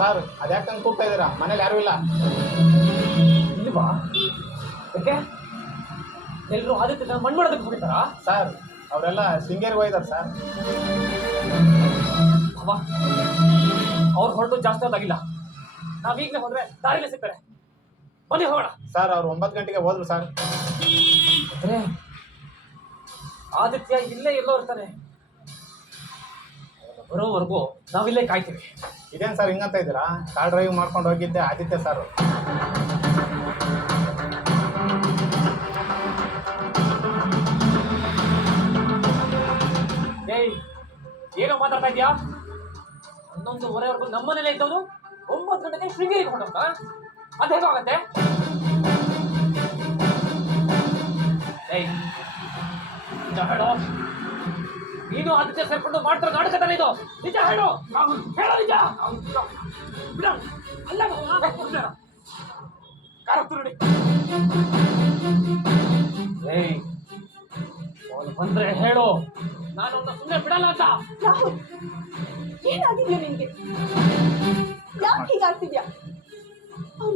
Sir ಅದ್ಯಾಕಂಗೆ ಕೂಗ್ತಾ ಇದ್ದೀರಾ? ಮನೇಲಿ ಯಾರೂ ಇಲ್ಲ. ಇಲ್ವಾ? ಯಾಕೆ ಎಲ್ಲರೂ ಆದಿತ್ಯ ಮಣ್ಣು ಮಾಡೋದಕ್ಕೆ ಹೋಗಿದ್ದಾರಾ? ಸರ್ ಅವರೆಲ್ಲ ಶೃಂಗೇರಿಗೆ ಹೋಗಿದ್ದಾರೆ ಸರ್. ಅವ ಅವ್ರು ಹೊರಟು ಜಾಸ್ತಿ ಹೊತ್ತಾಗಿಲ್ಲ. ನಾವೀಗಲೇ ಹೋದ್ರೆ ದಾರಿಲೇ ಸಿಗ್ತಾರೆ. ಬನ್ನಿ ಹೋಗೋಣ. ಸರ್ ಅವ್ರು 9 ಗಂಟೆಗೆ ಹೋದ್ರು ಸರ್. ಅಂದ್ರೆ ಆದಿತ್ಯ ಇಲ್ಲೇ ಎಲ್ಲೋ ಇರ್ತಾನೆ. ಬರೋವರೆಗೂ ನಾವಿಲ್ಲೇ ಕಾಯ್ತೀವಿ. ಇದೇನು ಸರ್ ಹಿಂಗಂತ ಇದ್ದೀರಾ? ಕಾರ್ ಡ್ರೈವ್ ಮಾಡ್ಕೊಂಡು ಹೋಗಿದ್ದೆ ಆದಿತ್ಯ ಸರ್. ಏಯ್, ಏನೋ ಮಾತಾಡ್ತಾ ಇದೆಯಾ? 11:30ವರೆಗೂ ನಮ್ಮನೇಲೆ ಇದ್ದವನು 9 ಗಂಟೆಗೆ ಶೃಂಗೇರಿಗೆ ಹೊರಟಂತ. ಅದು ಹೇಗಾಗತ್ತೆ? ಏಯ್, ನಿಜ ಹೇಳೋ. ನೀನು ಆದಿತ್ಯ ಸೇರ್ಕೊಂಡು ಮಾಡ್ತಿರೋ ನಾಟಕದಲ್ಲಿ ಇದು ನಿಜ ಹೇಳು. ಹೇಳೋ ನಿಜ. ಬಿಡ ಅಲ್ಲ ಕಾರತ್ತು ನೋಡಿ. ಏಯ್, ಅವನು ಬಂದ್ರೆ ಹೇಳು, ನಾನು ಅವನ್ನ ಸುಮ್ಮನೆ ಬಿಡಲ್ಲ ಅಂತ. ರಾಹುಲ್, ಏನಾಗಿದ್ಯಾ ನಿನ್ಗೆ? ಯಾಕೆ ಹೀಗಾಗ್ತಿದ್ಯಾ? ಅವ್ರು